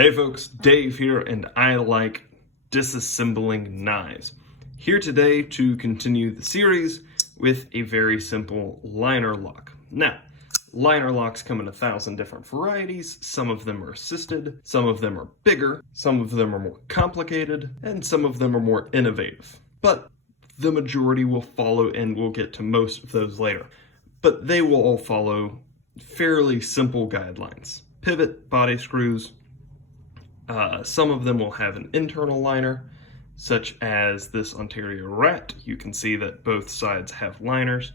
Hey folks, Dave here, and I like disassembling knives. Here today to continue the series with a very simple liner lock. Now, liner locks come in 1,000 different varieties. Some of them are assisted, some of them are bigger, some of them are more complicated, and some of them are more innovative. But the majority will follow, and we'll get to most of those later. But they will all follow fairly simple guidelines. Pivot, body screws. Some of them will have an internal liner, such as this Ontario Rat. You can see that both sides have liners,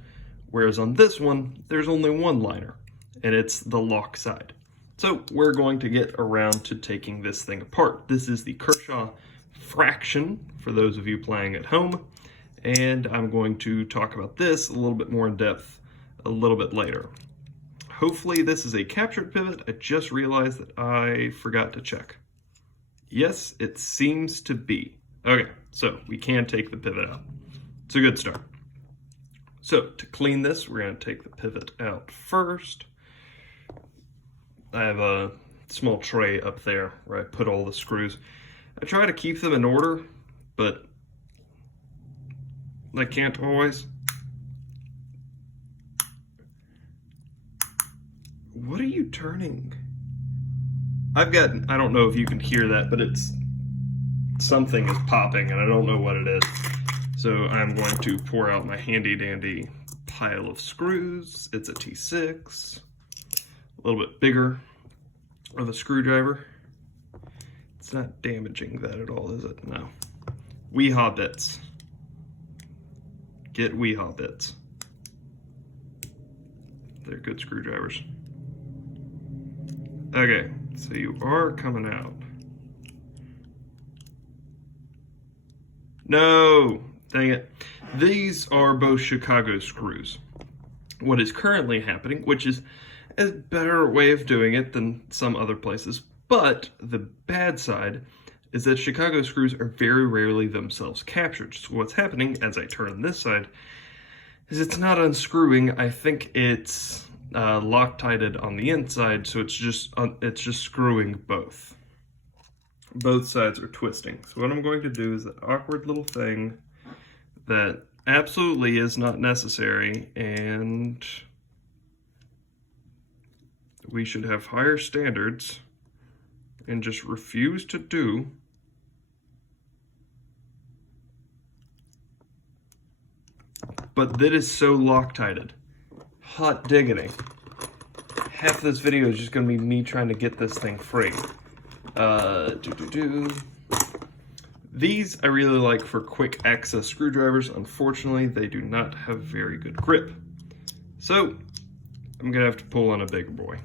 whereas on this one, there's only one liner, and it's the lock side. So we're going to get around to taking this thing apart. This is the Kershaw Fraxion, for those of you playing at home, and I'm going to talk about this a little bit more in depth a little bit later. Hopefully this is a captured pivot. I just realized that I forgot to check. Yes, it seems to be. Okay, so we can take the pivot out. It's a good start. So to clean this, we're going to take the pivot out first. I have a small tray up there where I put all the screws. I try to keep them in order, but I can't always. What are you turning? I don't know if you can hear that, but something is popping and I don't know what it is. So I'm going to pour out my handy dandy pile of screws. It's a T6, a little bit bigger of a screwdriver. It's not damaging that at all, is it? No. Weehaw bits. Get Weehaw bits. They're good screwdrivers. Okay, so you are coming out. No, dang it. These are both Chicago screws. What is currently happening, which is a better way of doing it than some other places, but the bad side is that Chicago screws are very rarely themselves captured. So what's happening as I turn this side is it's not unscrewing. I think it's loctited on the inside, so it's just screwing both. Both sides are twisting. So what I'm going to do is that awkward little thing that absolutely is not necessary, and we should have higher standards and just refuse to do. But that is so loctited. Hot diggity. Half of this video is just going to be me trying to get this thing free. These I really like for quick access screwdrivers. Unfortunately, they do not have very good grip. So, I'm going to have to pull on a bigger boy.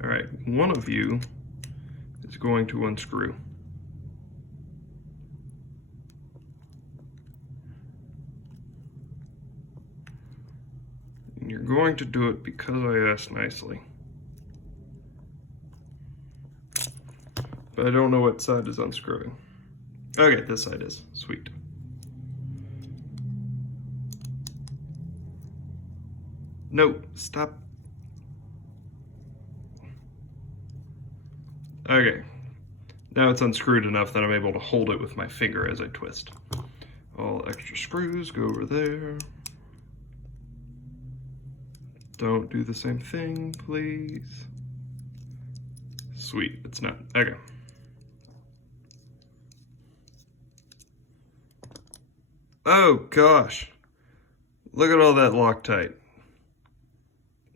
Alright, one of you is going to unscrew. And you're going to do it because I asked nicely. But I don't know what side is unscrewing. Okay, this side is. Sweet. No, stop. Okay. Now it's unscrewed enough that I'm able to hold it with my finger as I twist. All extra screws go over there. Don't do the same thing, please. Sweet, it's not. Okay. Oh gosh. Look at all that Loctite.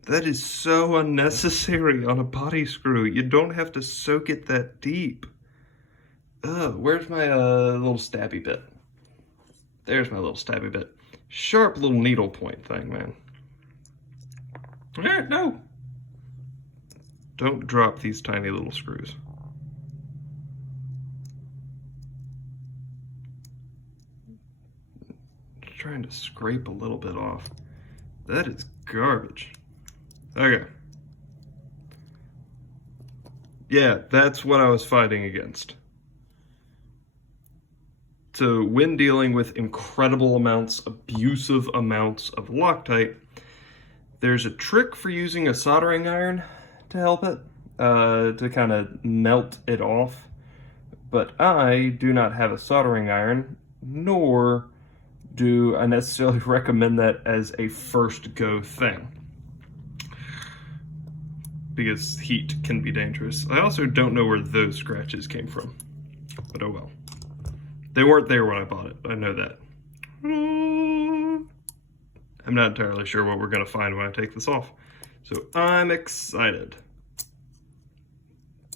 That is so unnecessary on a body screw. You don't have to soak it that deep. Ugh, where's my little stabby bit? There's my little stabby bit. Sharp little needle point thing, man. No. Don't drop these tiny little screws. Just trying to scrape a little bit off. That is garbage. Okay. Yeah, that's what I was fighting against. So when dealing with incredible amounts, abusive amounts of Loctite, there's a trick for using a soldering iron to help it, to kind of melt it off. But I do not have a soldering iron, nor do I necessarily recommend that as a first go thing, because heat can be dangerous. I also don't know where those scratches came from, but oh well. They weren't there when I bought it, I know that. I'm not entirely sure what we're gonna find when I take this off, so I'm excited.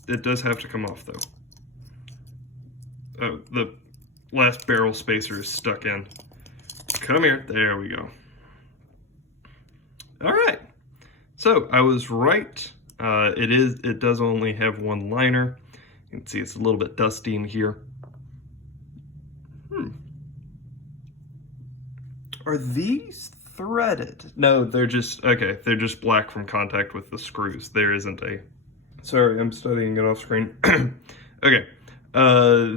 It does have to come off though. Oh, the last barrel spacer is stuck in. Come here, there we go. All right, so I was right. It does only have one liner. You can see it's a little bit dusty in here. Are these threaded? No, they're just, okay, they're just black from contact with the screws. There isn't a, sorry, I'm studying it off screen. Okay,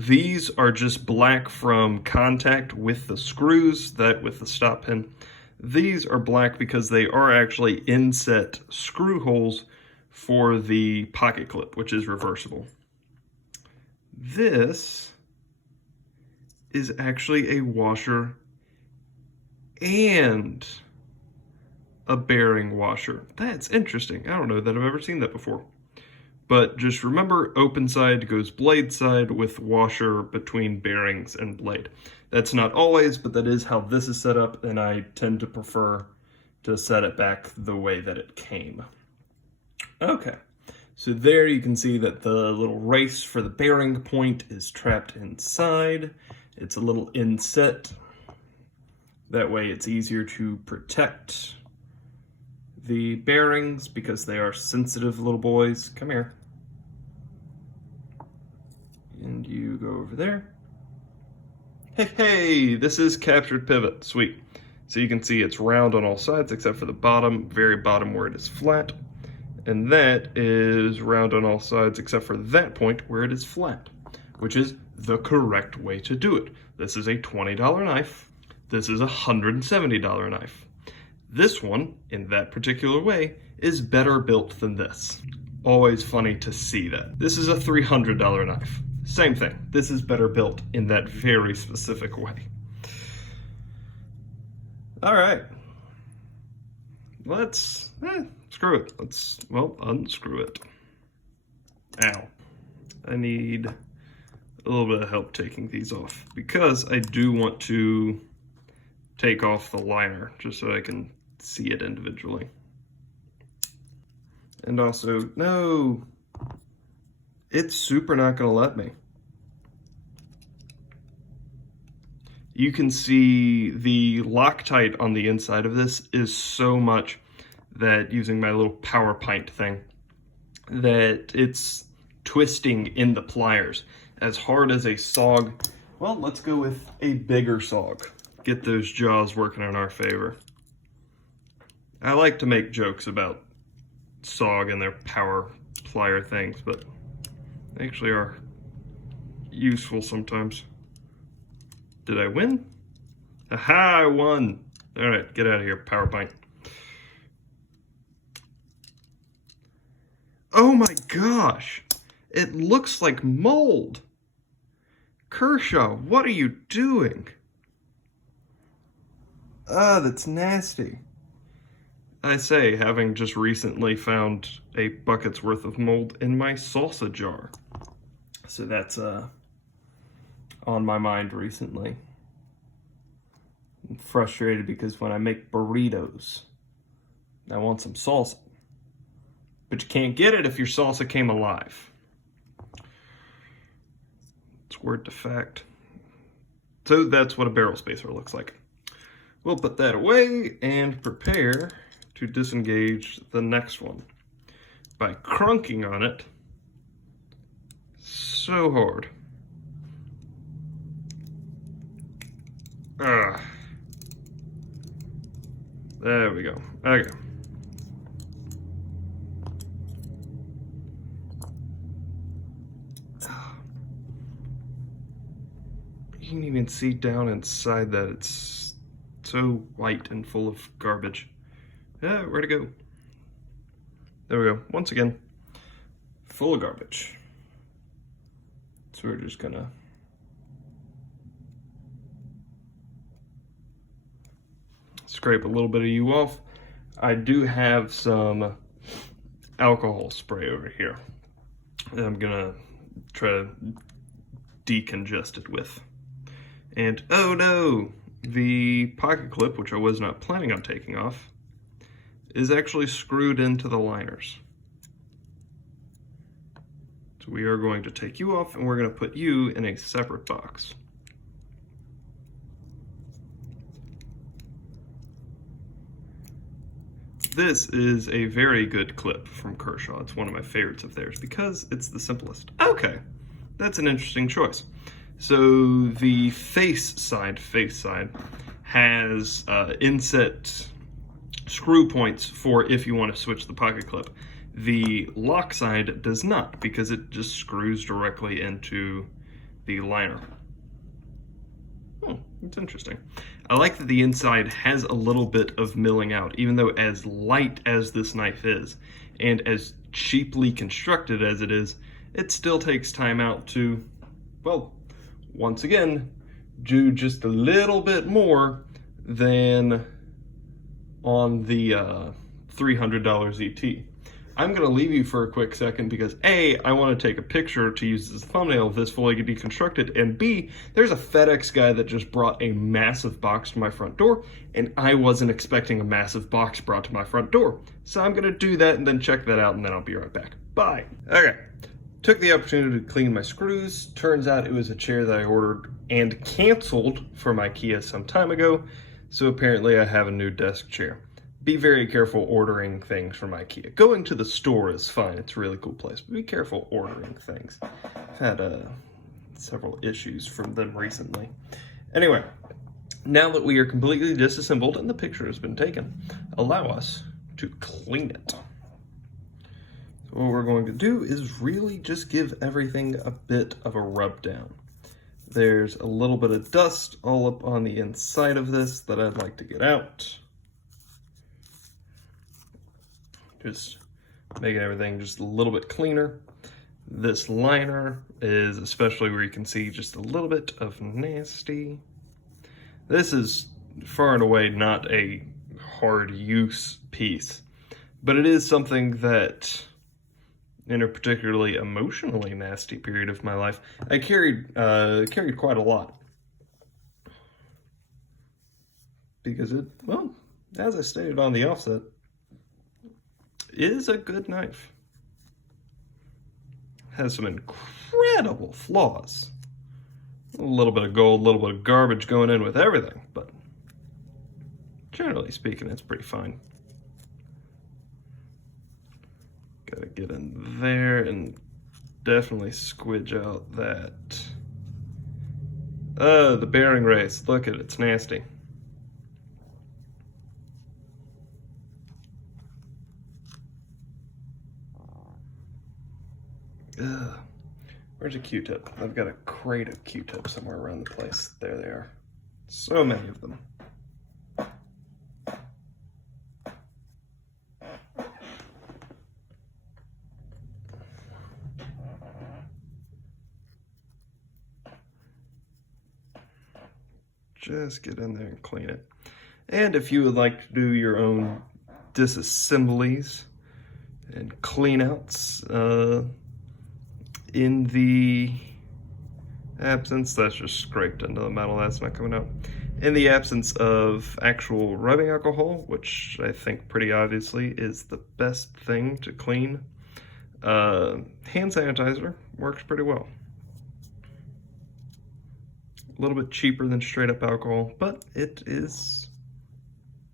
these are just black from contact with the screws, that with the stop pin. These are black because they are actually inset screw holes for the pocket clip, which is reversible. This is actually a washer and a bearing washer. That's interesting. I don't know that I've ever seen that before. But just remember, open side goes blade side with washer between bearings and blade. That's not always, but that is how this is set up, and I tend to prefer to set it back the way that it came. Okay, so there you can see that the little race for the bearing point is trapped inside. It's a little inset. That way it's easier to protect the bearings because they are sensitive little boys. Come here. And you go over there. Hey, this is captured pivot, sweet. So you can see it's round on all sides except for the bottom, very bottom where it is flat. And that is round on all sides except for that point where it is flat, which is the correct way to do it. This is a $20 knife. This is a $170 knife. This one, in that particular way, is better built than this. Always funny to see that. This is a $300 knife. Same thing. This is better built in that very specific way. All right. Let's, screw it. Let's, well, unscrew it. Ow. I need a little bit of help taking these off because I do want to take off the liner just so I can see it individually. And also, no, it's super not gonna let me. You can see the Loctite on the inside of this is so much that using my little power pint thing, that it's twisting in the pliers. As hard as a SOG, well, let's go with a bigger SOG. Get those jaws working in our favor. I like to make jokes about SOG and their power plier things, but they actually are useful sometimes. Did I win? Aha, I won. All right, get out of here, power pint. Oh my gosh, it looks like mold. Kershaw, what are you doing? Ah, that's nasty. I say, having just recently found a bucket's worth of mold in my salsa jar. So that's on my mind recently. I'm frustrated because when I make burritos, I want some salsa. But you can't get it if your salsa came alive. It's word to fact. So that's what a barrel spacer looks like. We'll put that away and prepare to disengage the next one by crunking on it so hard. There we go. Okay. You can even see down inside that it's so white and full of garbage. Where'd it go? There we go. Once again, full of garbage. So we're just gonna scrape a little bit of you off. I do have some alcohol spray over here that I'm gonna try to decongest it with. And oh no, the pocket clip, which I was not planning on taking off, is actually screwed into the liners. So we are going to take you off and we're going to put you in a separate box. This is a very good clip from Kershaw. It's one of my favorites of theirs because it's the simplest. Okay, that's an interesting choice. So the face side has inset screw points for if you want to switch the pocket clip. The lock side does not because it just screws directly into the liner. It's interesting. I like that the inside has a little bit of milling out, even though as light as this knife is, and as cheaply constructed as it is, it still takes time out to, well, once again, do just a little bit more than on the $300 ET. I'm going to leave you for a quick second because A, I want to take a picture to use as a thumbnail of this fully deconstructed, and B, there's a FedEx guy that just brought a massive box to my front door, and I wasn't expecting a massive box brought to my front door. So I'm going to do that and then check that out, and then I'll be right back. Bye. Okay. Took the opportunity to clean my screws. Turns out it was a chair that I ordered and canceled from IKEA some time ago, so apparently I have a new desk chair. Be very careful ordering things from IKEA. Going to the store is fine, it's a really cool place, but be careful ordering things. I've had several issues from them recently. Anyway, now that we are completely disassembled and the picture has been taken, allow us to clean it. So what we're going to do is really just give everything a bit of a rub down. There's a little bit of dust all up on the inside of this that I'd like to get out. Just making everything just a little bit cleaner. This liner is especially where you can see just a little bit of nasty. This is far and away not a hard use piece, but it is something that in a particularly emotionally nasty period of my life, I carried quite a lot. Because it, well, as I stated on the offset, is a good knife. Has some incredible flaws. A little bit of gold, a little bit of garbage going in with everything, but generally speaking, it's pretty fine. Gotta get in there and definitely squidge out that. The bearing race, look at it, it's nasty. Ugh. Where's a Q-tip? I've got a crate of Q-tips somewhere around the place. There they are. So many of them. Just get in there and clean it. And if you would like to do your own disassemblies and cleanouts, in the absence, that's just scraped into the metal, that's not coming out. In the absence of actual rubbing alcohol, which I think pretty obviously is the best thing to clean, hand sanitizer works pretty well. A little bit cheaper than straight up alcohol, but it is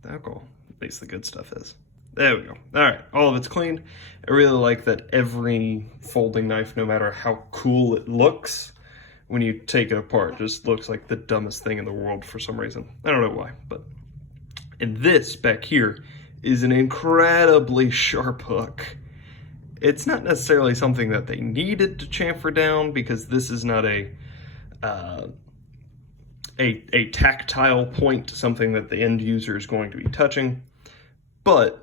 alcohol. At least the good stuff is. There we go. All right, all of it's cleaned. I really like that every folding knife, no matter how cool it looks, when you take it apart, just looks like the dumbest thing in the world for some reason. I don't know why, but. And this back here is an incredibly sharp hook. It's not necessarily something that they needed to chamfer down because this is not a tactile point, something that the end user is going to be touching, but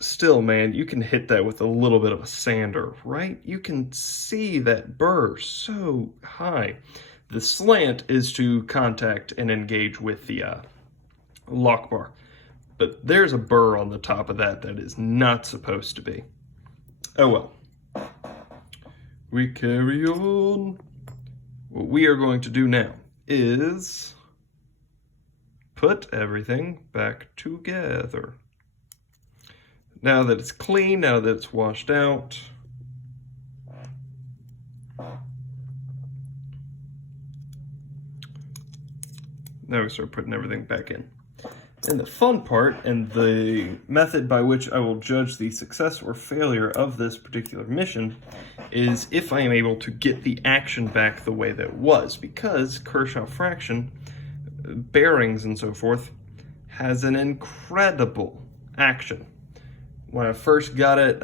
still, man, you can hit that with a little bit of a sander, right? You can see that burr so high. The slant is to contact and engage with the lock bar. But there's a burr on the top of that that is not supposed to be. Oh well. We carry on. What we are going to do now is put everything back together. Now that it's clean, now that it's washed out, now we start putting everything back in. And the fun part, and the method by which I will judge the success or failure of this particular mission, is if I am able to get the action back the way that it was, because Kershaw Fraxion, bearings and so forth, has an incredible action. When I first got it,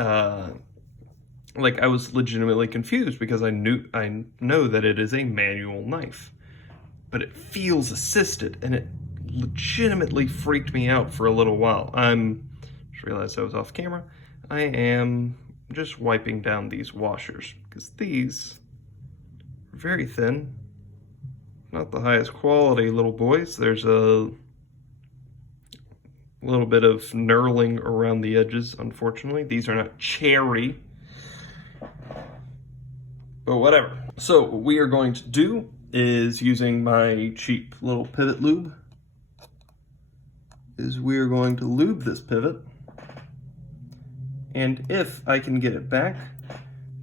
like, I was legitimately confused because I know that it is a manual knife, but it feels assisted, and it legitimately freaked me out for a little while. Just realized I was off camera. I am just wiping down these washers because these are very thin, not the highest quality little boys. There's a little bit of knurling around the edges, unfortunately. These are not cherry, but whatever. So what we are going to do is, using my cheap little pivot lube, is we are going to lube this pivot, and if I can get it back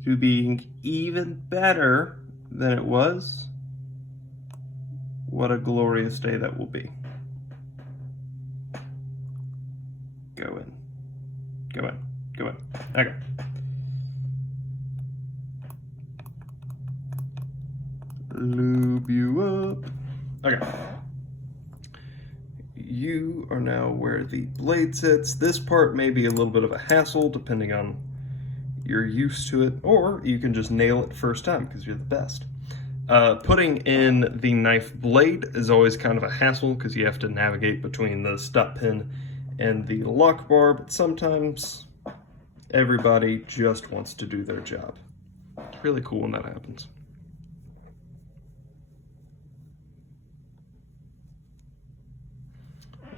to being even better than it was, what a glorious day that will be. Go in, go in, go in. Okay. Lube you up. Okay. You are now where the blade sits. This part may be a little bit of a hassle depending on you're used to it, or you can just nail it first time because you're the best. Putting in the knife blade is always kind of a hassle because you have to navigate between the stop pin and the lock bar, but sometimes everybody just wants to do their job. It's really cool when that happens.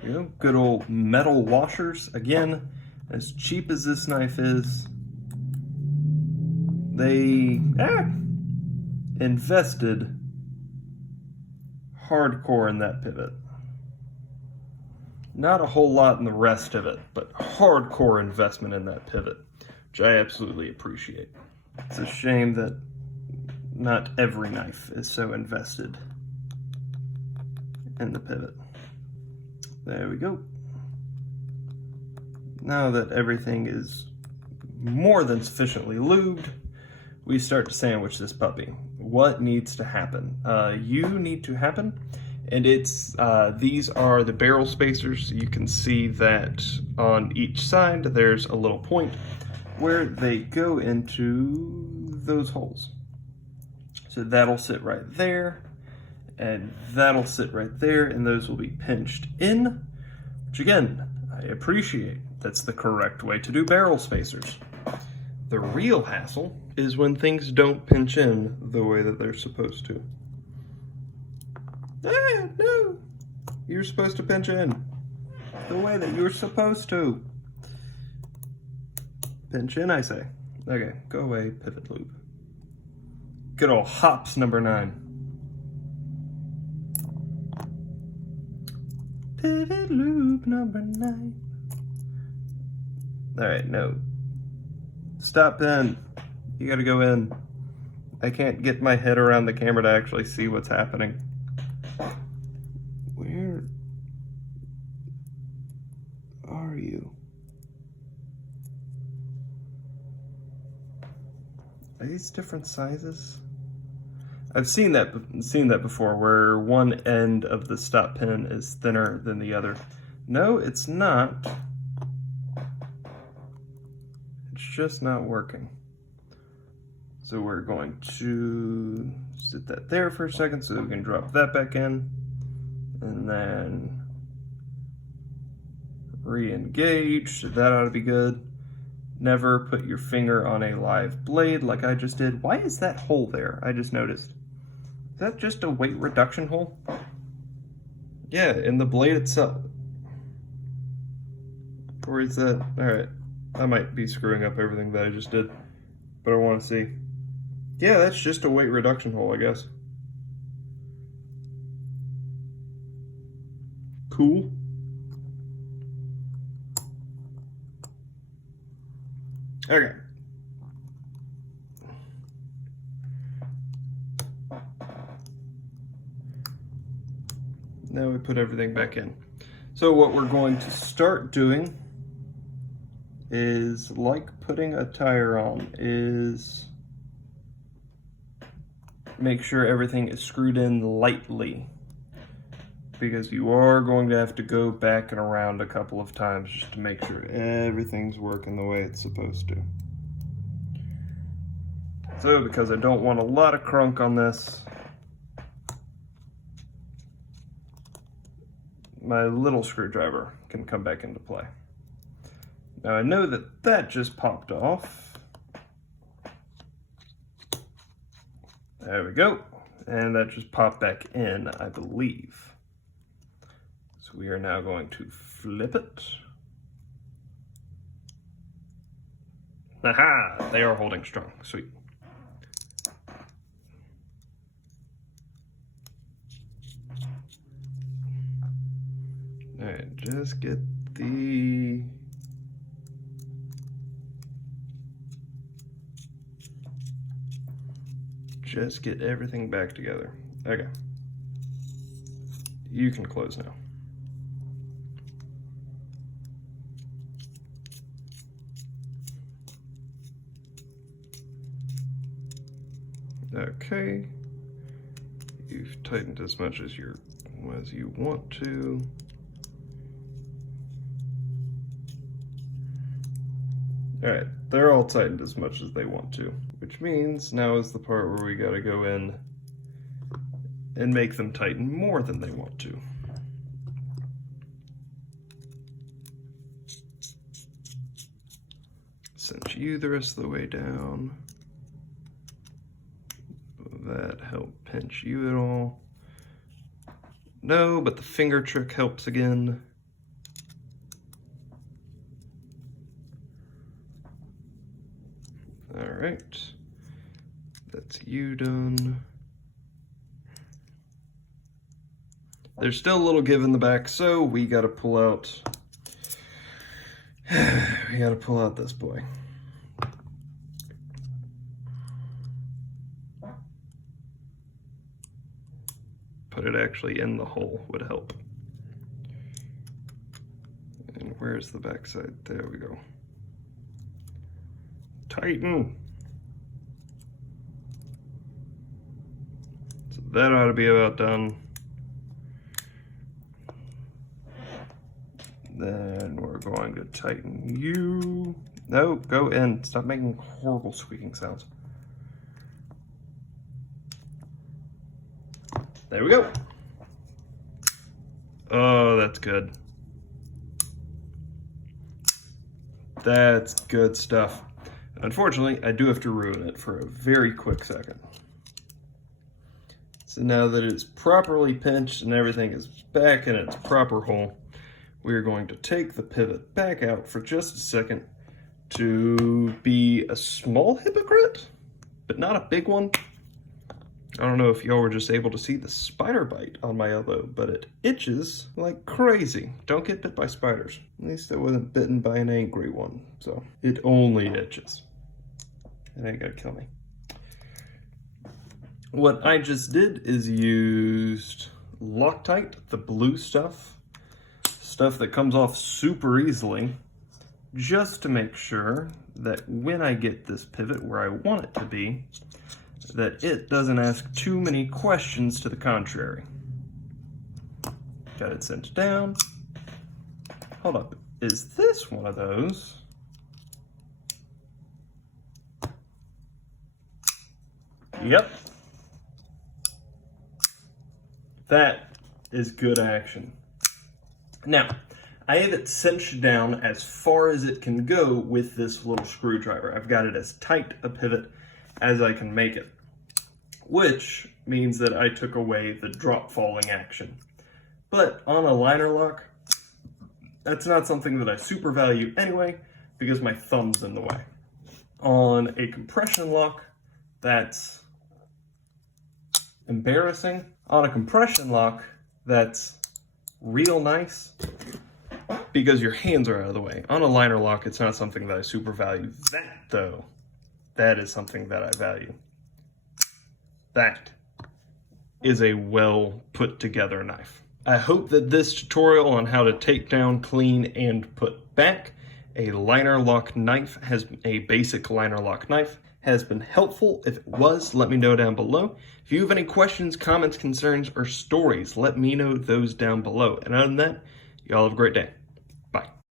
You know, good old metal washers. Again, as cheap as this knife is, they invested hardcore in that pivot. Not a whole lot in the rest of it, but hardcore investment in that pivot, which I absolutely appreciate. It's a shame that not every knife is so invested in the pivot. There we go. Now that everything is more than sufficiently lubed, we start to sandwich this puppy. What needs to happen? You need to happen, and it's these are the barrel spacers. You can see that on each side there's a little point where they go into those holes. So that'll sit right there, and that'll sit right there, and those will be pinched in, which again, I appreciate. That's the correct way to do barrel spacers. The real hassle is when things don't pinch in the way that they're supposed to. Ah, no! You're supposed to pinch in the way that you're supposed to. Pinch in, I say. Okay, go away, pivot lube. Good old hops number 9. Pivot loop number 9. Alright, no. Stop pin. You gotta go in. I can't get my head around the camera to actually see what's happening. Where are you? Are these different sizes? I've seen that before, where one end of the stop pin is thinner than the other. No, it's not. It's just not working. So we're going to sit that there for a second so that we can drop that back in. And then Re-engage, that ought to be good. Never put your finger on a live blade like I just did. Why is that hole there? I just noticed. Is that just a weight reduction hole? Yeah, in the blade itself. Or is that, all right. I might be screwing up everything that I just did, but I want to see. Yeah, that's just a weight reduction hole, I guess. Cool. Okay. Now we put everything back in. So what we're going to start doing is, like putting a tire on, is make sure everything is screwed in lightly, because you are going to have to go back and around a couple of times just to make sure everything's working the way it's supposed to. So because I don't want a lot of crunk on this, my little screwdriver can come back into play. Now I know that that just popped off. There we go. And that just popped back in, I believe. So we are now going to flip it. Aha! They are holding strong. Sweet. All right, just get the... Just get everything back together. Okay. You can close now. Okay. You've tightened as much as you want to. All right, they're all tightened as much as they want to, which means now is the part where we gotta go in and make them tighten more than they want to. Cinch you the rest of the way down. Will that help pinch you at all? No, but the finger trick helps again. All right, that's you done. There's still a little give in the back, so we gotta pull out, this boy. Put it actually in the hole would help. And where's the back side? There we go. Tighten. So that ought to be about done. Then we're going to tighten you. No, go in. Stop making horrible squeaking sounds. There we go. Oh, that's good. That's good stuff. Unfortunately, I do have to ruin it for a very quick second. So now that it's properly pinched and everything is back in its proper hole, we are going to take the pivot back out for just a second to be a small hypocrite, but not a big one. I don't know if y'all were just able to see the spider bite on my elbow, but it itches like crazy. Don't get bit by spiders. At least I wasn't bitten by an angry one, so it only itches. It ain't gonna kill me. What I just did is used Loctite, the blue stuff that comes off super easily, just to make sure that when I get this pivot where I want it to be, that it doesn't ask too many questions to the contrary. Got it sent down. Hold up, is this one of those? Yep. That is good action. Now, I have it cinched down as far as it can go with this little screwdriver. I've got it as tight a pivot as I can make it, which means that I took away the drop falling action. But on a liner lock, that's not something that I super value anyway, because my thumb's in the way. On a compression lock, that's embarrassing. On a compression lock, that's real nice, because your hands are out of the way. On a liner lock, it's not something that I super value. That, though, that is something that I value. That is a well put together knife. I hope that this tutorial on how to take down, clean, and put back a liner lock knife, a basic liner lock knife, has been helpful. If it was, let me know down below. If you have any questions, comments, concerns, or stories, let me know those down below. And other than that, y'all have a great day.